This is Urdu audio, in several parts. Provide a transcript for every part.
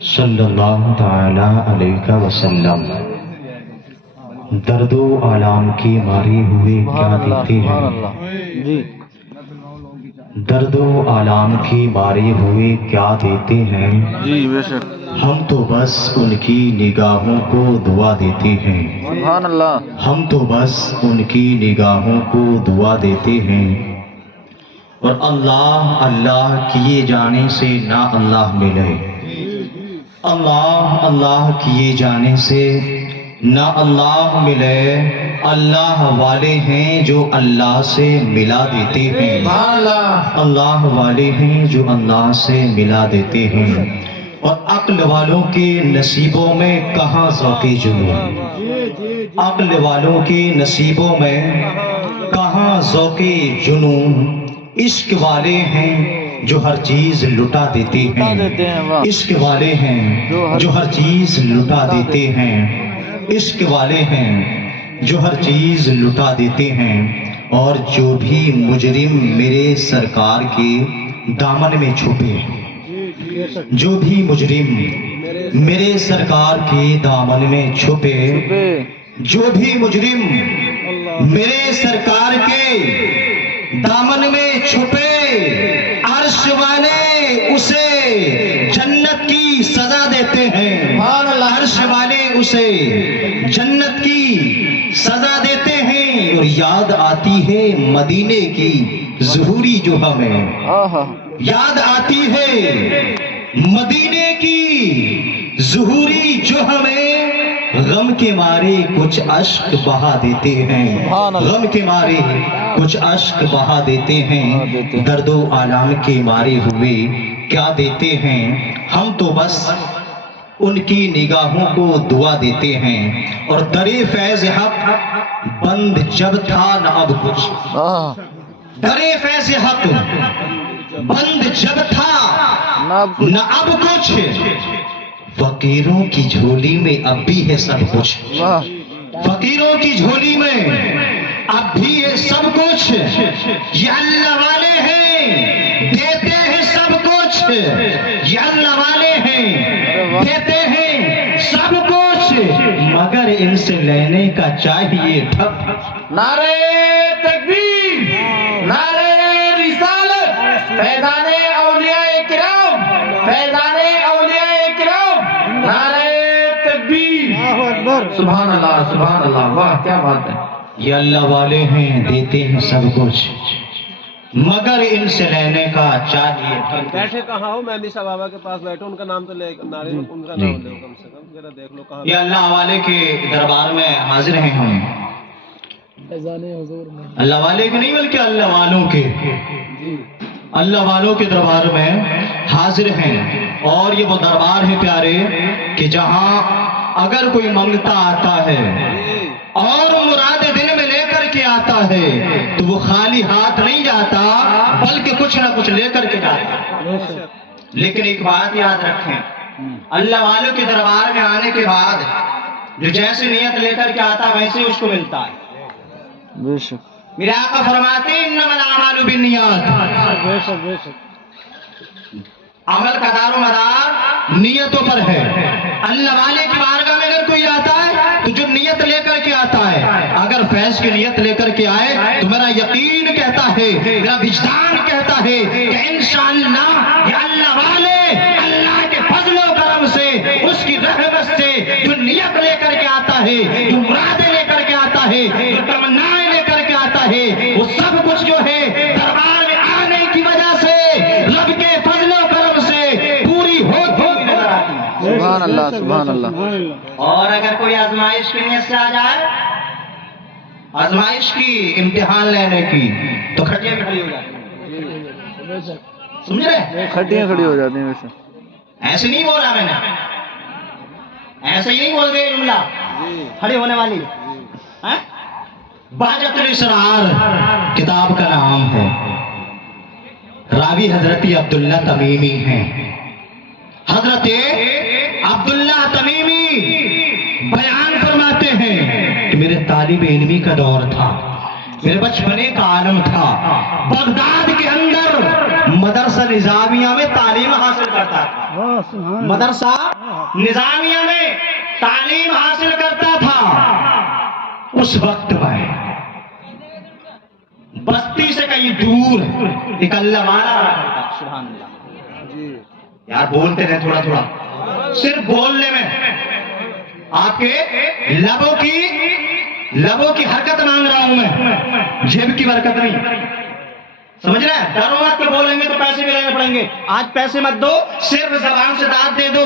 صلی اللہ تعالی علیہ وسلم درد و آلام کی ماری ہوئے کیا دیتے ہیں؟ درد و آلام کی ماری ہوئے کیا دیتے ہیں؟ جی بے شک ہم تو بس ان کی نگاہوں کو دعا دیتے ہیں. سبحان اللہ. ہم تو بس ان کی نگاہوں کو دعا دیتے ہیں اور اللہ اللہ کیے جانے سے نہ اللہ ملے. اللہ اللہ کیے جانے سے نہ اللہ ملے. اللہ والے ہیں جو اللہ سے ملا دیتے ہیں. اللہ والے ہیں جو اللہ سے ملا دیتے ہیں. اور عقل والوں کے نصیبوں میں کہاں ذوق جنون. عقل والوں کے نصیبوں میں کہاں ذوق جنون. عشق والے ہیں جو ہر چیز لٹا دیتے ہیں. عشق والے ہیں جو ہر چیز لٹا دیتے ہیں. عشق والے ہیں جو ہر چیز لٹا دیتے ہیں. اور جو بھی مجرم میرے سرکار کے دامن میں چھپے, جو بھی مجرم میرے سرکار کے دامن میں چھپے, جو بھی مجرم میرے سرکار کے دامن میں چھپے, عرش والے اسے جنت کی سزا دیتے ہیں. عرش والے اسے جنت کی سزا دیتے ہیں. اور یاد آتی ہے مدینے کی ظہوری جو ہمیں, یاد آتی ہے مدینے کی ظہوری جو ہمیں, غم کے مارے کچھ اشک بہا دیتے ہیں. غم کے مارے کچھ اشک بہا دیتے ہیں. درد و آلام کے مارے ہوئے کیا دیتے ہیں. ہم تو بس ان کی نگاہوں کو دعا دیتے ہیں. اور در فیض حق بند جب تھا نہ اب کچھ, در فیض حق بند جب تھا نہ اب کچھ, فقیروں کی جھولی میں اب بھی ہے سب کچھ. فقیروں کی جھولی میں اب بھی ہے سب کچھ. یہ اللہ والے ہیں دیتے ہیں سب کچھ. یہ اللہ والے ہیں دیتے ہیں سب کچھ, مگر ان سے لینے کا چاہیے ٹھپ. نعرہ تکبیر, نعرہ رسالت, فیضان اولیاء کرام, فیضان اولیاء کرام, نعرہ تکبیر. سبحان اللہ, سبحان اللہ, واہ کیا بات ہے. یہ اللہ والے ہیں دیتے ہیں سب کچھ, مگر ان سے لینے کا چاہیے. بیٹھے کہاں ہو؟ مہندی صاحب بابا کے پاس بیٹھو, ان کا نام تو لے, نعرے ان کا نام لے کم سے کم, ذرا دیکھ لو کہاں. یہ اللہ والے کے دربار میں حاضر ہیں ہم. اللہ والے کے نہیں بلکہ اللہ والوں کے, اللہ والوں کے دربار میں حاضر ہیں. اور یہ وہ دربار ہے پیارے کہ جہاں اگر کوئی منگتا آتا ہے اور مراد دل میں لے کر کے آتا ہے تو وہ خالی ہاتھ نہیں جاتا بلکہ کچھ نہ کچھ لے کر کے جاتا. لیکن ایک بات یاد رکھیں, اللہ والوں کے دربار میں آنے کے بعد جو جیسے نیت لے کر کے آتا ویسے اس کو ملتا ہے. میرے آقا فرماتے ہیں انما الاعمال بالنیات, عمل کا دار و مدار نیتوں پر ہے. اللہ والے کی بارگاہ میں اگر کوئی آتا ہے تو جو نیت لے کر کے آتا ہے, اگر فیض کی نیت لے کر کے آئے تو میرا یقین کہتا ہے, میرا وجدان کہتا ہے کہ انشاءاللہ یہ اللہ والے اللہ کے فضل و کرم سے, اس کی رحمت سے جو نیت لے کر کے آتا ہے, جو مرادیں لے کر کے آتا ہے, جو تمنائیں لے کر کے آتا ہے, وہ سب کچھ جو ہے دربار میں آنے کی وجہ سے رب کے فضل و کرم سے پوری ہوتی نظر آتی ہے. سبحان اللہ, سبحان اللہ. اور اگر کوئی آزمائش کی نیت سے آ جائے, آزمائش کی, امتحان لینے کی, تو کھٹیاں کھڑی ہو جاتی. سمجھ رہے, کھٹیاں کھڑی ہو جاتی ہیں. ویسے ایسے نہیں بولا میں نے, ایسے ہی نہیں بول گئے جملہ کھڑی ہونے والی. بہجت الاسرار کتاب کا نام ہے. راوی حضرت عبداللہ تمیمی ہیں. حضرت عبداللہ تمیمی بیان فرماتے ہیں کہ میرے طالب علمی کا دور تھا, میرے بچپنے کا عالم تھا، بغداد کے اندر مدرسہ نظامیہ میں تعلیم حاصل کرتا تھا، مدرسہ نظامیہ میں تعلیم حاصل کرتا تھا۔ اس وقت میں بستی سے کہیں دور ایک اللہ والا رہا کرتا، سبحان اللہ، یار بولتے رہے تھوڑا تھوڑا، صرف بولنے میں آپ کے لبوں کی حرکت مانگ رہا ہوں میں، جیب کی برکت نہیں، سمجھ رہے ہیں؟ ڈرو مت کہ بولیں گے تو پیسے بھی لینے پڑیں گے، آج پیسے مت دو، صرف زبان سے داد دے دو،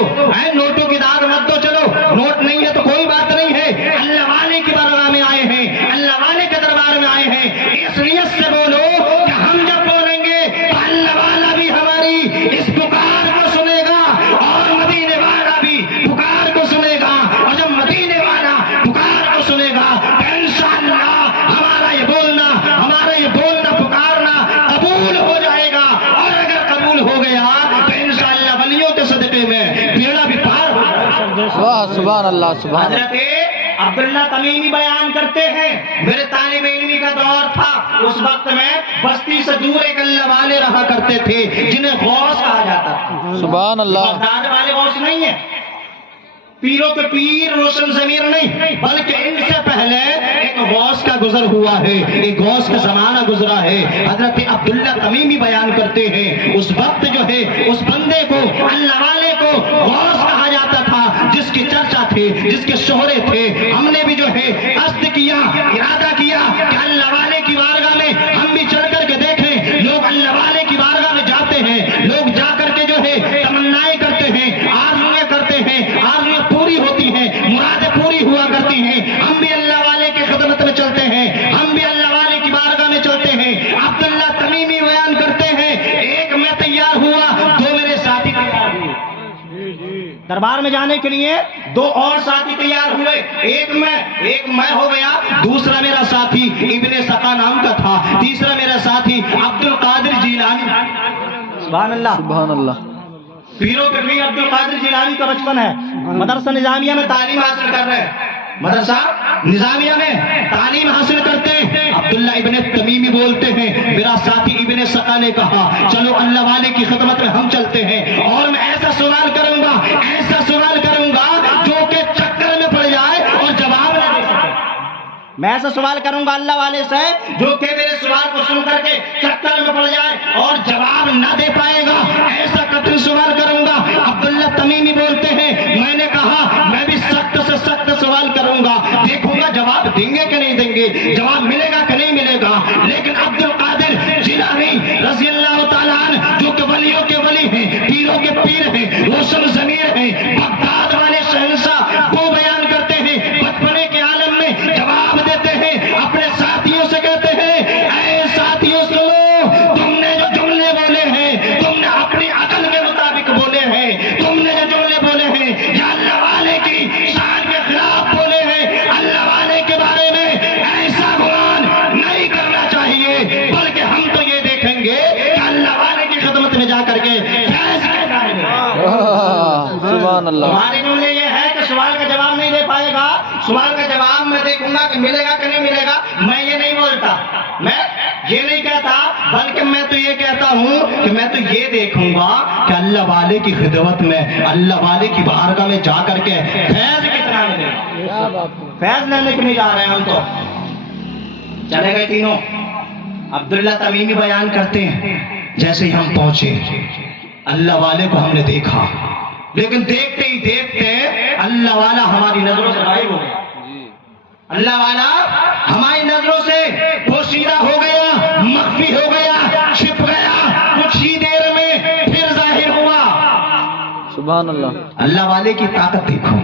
نوٹوں کی داد مت دو، چلو نوٹ نہیں ہے تو کوئی بات نہیں ہے، اللہ والے کی بارگاہ میں آئے ہیں، اللہ والے کے دربار میں آئے ہیں، اس نیت سے بولو کہ ہم جب بولیں گے تو اللہ والا بھی ہماری اس پکار کو سنے گا اور مدینے والا بھی پکار کو سنے گا، اور جب مدینے والا پکار کو سنے گا تو انشاءاللہ ہمارا یہ بولنا پکارنا قبول ہو جائے گا، اور اگر قبول ہو گیا تو انشاءاللہ ولیوں کے صدقے میں بیڑا بھی پار ہو جائے گا۔ واہ سبحان اللہ سبحان اللہ۔ حضرت عبداللہ تمیمی بیان کرتے ہیں، میرے طالب علمی کا دور تھا، اس وقت میں بستی سے دور ایک اللہ والے رہا کرتے تھے جنہیں غوث کہا جاتا تھا، سبحان اللہ۔ بغداد والے غوث نہیں ہیں، پیروں کے پیر روشن ضمیر نہیں، بلکہ ان سے پہلے ایک غوث کا گزر ہوا ہے، ایک غوث کا زمانہ گزرا ہے۔ حضرت عبداللہ تمیمی بیان کرتے ہیں، اس وقت جو ہے اس بندے کو اللہ والے کو غوث کہا جاتا تھا، جس کی چرچا تھے، جس کے شہرے تھے۔ ہم نے بھی جو ہے قصد کیا، ارادہ کیا کہ اللہ والے کی بارگاہ میں ہم بھی چڑھ کر کے دیکھیں۔ لوگ اللہ والے کی بارگاہ میں جاتے ہیں، لوگ جا کر کے جو ہے تمنائیں کرتے ہیں، آرزویں کرتے ہیں، آرزویں پوری ہوتی ہیں، مرادیں پوری ہوا کرتی ہیں۔ ہم بھی اللہ والے کی خدمت میں چلتے ہیں، ہم بھی اللہ والے کی بارگاہ میں چلتے ہیں۔ عبداللہ تمیمی بیان کرتے ہیں، ایک میں تیار ہوا، دو میرے ساتھی تیار ہوئے، دربار میں جانے کے لیے دو اور ساتھی تیار ہوئے، ایک میں ہو گیا، دوسرا میرا ساتھی ابن سقا نام کا تھا، تیسرا میرا ساتھی عبد القادر جیلانی۔ سبحان اللہ سبحان اللہ۔ پیروں کے پیر عبد القادر جیلانی کا بچپن ہے، مدرسہ نظامیہ میں تعلیم حاصل کر رہے ہیں، مدرسہ نظامیہ میں تعلیم حاصل کرتے ہیں۔ عبداللہ ابن تمیمی بولتے ہیں، میرا ساتھی ابن سقا نے کہا چلو اللہ والے کی خدمت میں ہم چلتے ہیں، اور میں ایسا سوال کروں گا جو کہ چکر میں پڑ جائے اور جواب نہ دے سکے۔ میں ایسا سوال کروں گا اللہ والے سے جو کہ میرے سوال کو سن کر کے چکر میں پڑ جائے اور جواب نہ دے پائے گا، ایسا قطعی سوال کروں گا۔ عبداللہ تمیمی بولتے ہیں، میں نے کہا میں بھی سخت سے سخت سوال کروں گا، دیکھوں گا جواب دیں گے کہ نہیں دیں گے، جواب ملے گا کہ نہیں ملے گا۔ لیکن عبد القادر جیلانی رضی اللہ تعالیٰ عنہ جو کہ ولیوں کے ولی ہیں، پیروں کے پیر ہیں، روشن ضمیر ہیں، بغداد والے شہنشاہ، وہ بیان کرتے ہیں، بچپنے کے عالم میں جواب دیتے ہیں، اپنے ساتھیوں سے کہتے ہیں، اے ساتھیوں سنو، تم نے جو جملے بولے ہیں، تم نے اپنی عقل کے مطابق بولے ہیں، تم نے جو جملے بولے ہیں یا اللہ والے کی شان کے خلاف بولے ہیں، اللہ والے کے بارے میں ایسا گمان نہیں کرنا چاہیے، بلکہ ہم تو یہ دیکھیں گے کہ اللہ والے کی خدمت میں جا کر کے فیصلے کریں گے۔ سبحان اللہ۔ ہمارے جملے یہ ہے کہ سوال کا جواب نہیں دے پائے گا، سوال کا جواب میں دیکھوں گا کہ ملے گا کہ نہیں ملے گا، میں یہ نہیں بولتا، میں یہ نہیں کہتا، بلکہ میں تو یہ کہتا ہوں کہ میں تو یہ دیکھوں گا کہ اللہ والے کی خدمت میں، اللہ والے کی بارگاہ میں جا کر کے فیض کتنا ملے گا۔ فیض لینے کے لیے جا رہے ہیں ہم تو، چلے گئے تینوں۔ عبداللہ تمیمی بیان کرتے ہیں، جیسے ہی ہم پہنچے اللہ والے کو ہم نے دیکھا، لیکن دیکھتے ہی دیکھتے اللہ والا ہماری نظروں سے غائب ہو گیا، اللہ والا ہماری نظروں سے پوشیدہ ہو گیا، مخفی ہو گیا، چھپ گیا، کچھ ہی دیر میں پھر ظاہر ہوا۔ سبحان اللہ۔ اللہ والے کی طاقت دیکھو،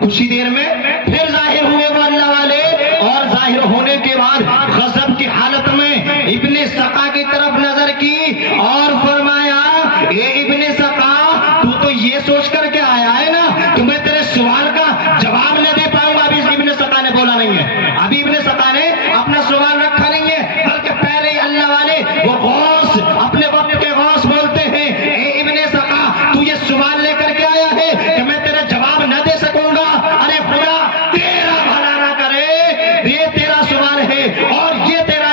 کچھ ہی دیر میں پھر ظاہر ہوئے وہ اللہ والے، اور ظاہر ہونے کے بعد غضب کی حالت میں ابن سقا کی طرف نظر کی اور فرمایا، اے ابن سقا، تو یہ سوچ کر کے آیا ہے نا کہ میں تیرے سوال کا جواب نہ دے پاؤں گا۔ ابھی ابن سقا نے بولا نہیں ہے، ابھی ابن سقا نے اپنا سوال رکھا نہیں ہے، بلکہ پہلے ہی اللہ والے وہ غوث، اپنے وقت کے غوث بولتے ہیں، اے ابن سقا، تو یہ سوال لے کر کے آیا ہے کہ میں تیرا جواب نہ دے سکوں گا؟ ارے خدا تیرا بھلا نہ کرے، یہ تیرا سوال ہے اور یہ تیرا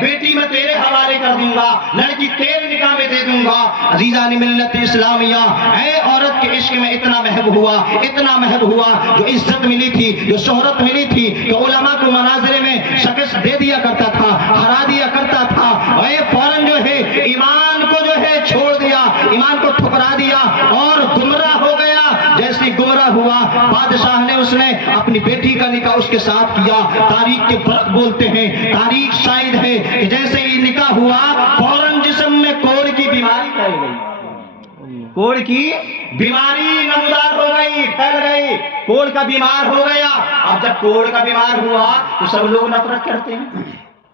بیٹی میں تیرے حوالے کر دوں گا، لڑکی تیرے نکاح میں دے دوں گا۔ عزیزان ملت اسلامیہ، اے عورت کے عشق میں اتنا محب ہوا، اتنا محب ہوا، جو عزت ملی تھی، جو شہرت ملی تھی، تو علماء کو مناظرے میں شکست دے دیا کرتا تھا، ہرا دیا کرتا تھا، اے فوراً جو ہے ایمان کو جو ہے چھوڑ دیا، ایمان کو ٹھکرا دیا اور گمراہ ہو گیا۔ جیسے گمراہ ہوا، بادشاہ نے اس نے اپنی بیٹی کا نکاح اس کے ساتھ کیا۔ تاریخ کے فرق بولتے ہیں، تاریخ شاہد ہے کہ جیسے ہی نکاح ہوا فوراً جسم میں کوڑ کی بیماری پھیل گئی، کوڑ کی بیماری نمودار ہو گئی، پھیل گئی، کوڑ کا بیمار ہو گیا۔ اب جب کوڑ کا بیمار ہوا تو سب لوگ نفرت کرتے ہیں،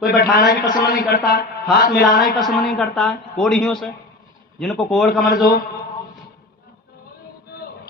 کوئی بیٹھانا ہی پسند نہیں کرتا، ہاتھ ملانا ہی پسند نہیں کرتا ہے کوڑیوں سے، جن کو کوڑ کا مرض ہو۔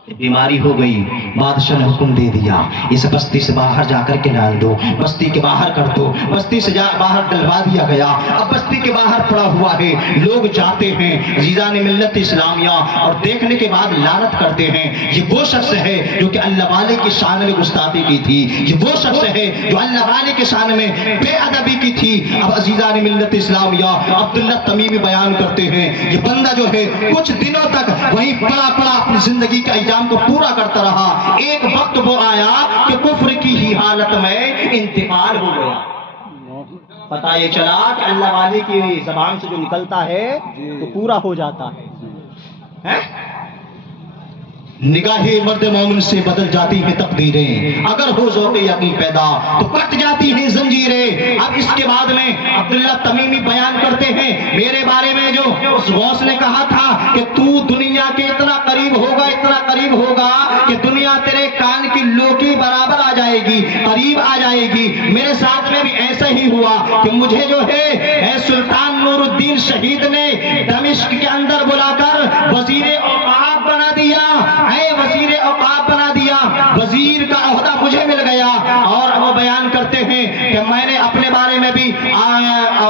بیماری ہو گئی، بادشاہ نے حکم دے دیا اس بستی سے باہر جا کر کے ڈال دو، بستی کے باہر کر دو۔ بستی سے باہر ڈلوا دیا گیا۔ اب بستی کے باہر پڑا ہوا ہے، لوگ جاتے ہیں عزیزان ملت اسلامیہ اور دیکھنے کے بعد لعنت کرتے ہیں، یہ وہ شخص ہے جو کہ اللہ والے کی شان میں گستاخی کی تھی، یہ وہ شخص ہے جو اللہ والے کے شان میں بے ادبی کی تھی۔ اب عزیزان ملت اسلامیہ عبداللہ تمیمی بیان کرتے ہیں، یہ بندہ جو ہے کچھ دنوں تک وہیں پڑا پڑا اپنی زندگی کا کو پورا کرتا رہا۔ ایک وقت وہ آیا کہ کفر کی ہی حالت میں انتقال ہو گیا۔ پتہ یہ چلا کہ اللہ والے کی زبان سے جو نکلتا ہے تو پورا ہو جاتا ہے۔ نگاہ مرد مومن سے بدل جاتی ہیں تقدیریں، اگر ہو ذوق یقین پیدا تو کٹ جاتی ہیں زنجیریں۔ اب اس کے بعد میں عبداللہ تمیمی بیان کرتے ہیں میرے بارے میں، جو اس غوث نے کہا تھا کہ تو دنیا کے اتنا قریب ہوگا، اتنا قریب ہوگا کہ دنیا تیرے کان کی لوکی برابر آ جائے گی، قریب آ جائے گی۔ میرے ساتھ میں بھی ایسا ہی ہوا کہ مجھے جو ہے سلطان نور الدین شہید نے دمشق کے اندر بلا کر وزیر اوقاف بنا دیا، وزیر اوقاف بنا دیا، وزیر کا عہدہ مجھے مل گیا۔ اور وہ بیان کرتے ہیں کہ میں نے اپنے بارے میں بھی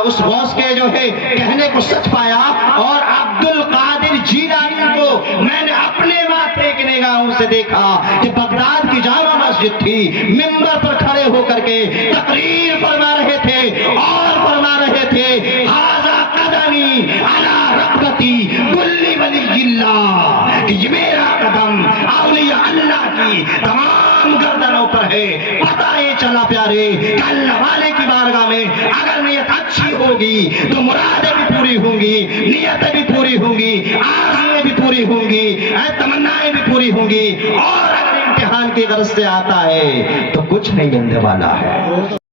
اس غوث کے جو ہے کہنے کو سچ پایا، اور عبد القادر جیلانی کو میں نے اپنے ماتھے کی نگاہوں سے دیکھا کہ بغداد کی جامع مسجد تھی، ممبر پر کھڑے ہو کر کے تقریر فرما رہے تھے اور فرما رہے تھے ھذا قدمی علی رکبتی کل ولی اللہ، کہ یہ میرا قدم اولیاء اللہ کی تمام گردنوں پر ہے۔ پتہ یہ چلا پیارے کہ اللہ والے کی بارگاہ میں اگر نیت اچھی ہوگی تو مرادیں بھی پوری ہوں گی، نیتیں بھی پوری ہوں گی، آرزویں بھی پوری ہوں گی، تمنائیں بھی پوری ہوں گی۔ اور اگر امتحان کی غرض سے آتا ہے تو کچھ نہیں ملنے والا ہے۔